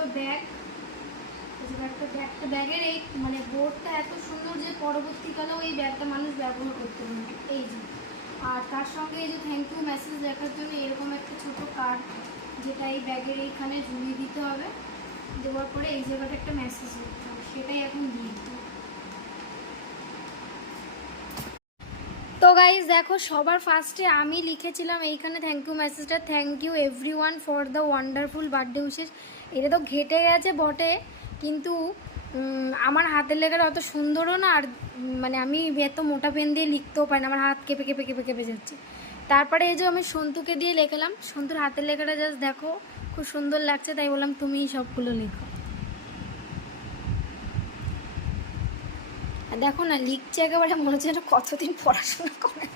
হলো ব্যাগ। ব্যাগের এই মানে বোর্ডটা এত সুন্দর যে পরবর্তীকালেও এই ব্যাগটা মানুষ ব্যবহার করতে পারবে। এই যে, আর তার সঙ্গে এই যে থ্যাংক ইউ মেসেজ লেখার জন্য এরকম একটা ছোটো কার্ড, যেটা এই ব্যাগের এইখানে ঝুলিয়ে দিতে হবে। দেওয়ার পরে এই জায়গাটা একটা মেসেজ লিখতে হবে, সেটাই এখন দিয়ে দিতে হবে। তো গাইজ দেখো, সবার ফার্স্টে আমি লিখেছিলাম এইখানে থ্যাংক ইউ মেসেজটা, thank you everyone for the wonderful birthday wishes. এটা তো ঘেটে গেছে বটে, কিন্তু আমার হাতের লেখাটা অত সুন্দরও না, আর মানে আমি এত মোটা পেন দিয়ে লিখতেও পারি না, আমার হাত কেঁপে কেঁপে কেঁপে কেঁপে যাচ্ছে। তারপরে এই যে আমি সন্তুকে দিয়ে লেখালাম, সন্তুর হাতের লেখাটা জাস্ট দেখো খুব সুন্দর লাগছে, তাই বললাম তুমিই সবগুলো লেখো। দেখো না, লিখছে একেবারে মনে হচ্ছে কতদিন পড়াশোনা করে।